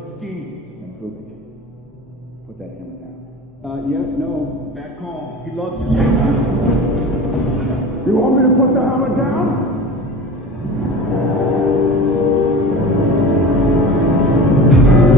those schemes. And prove it. Put that hammer down. Yeah, no. Back home. He loves his hammer. You want me to put the hammer down?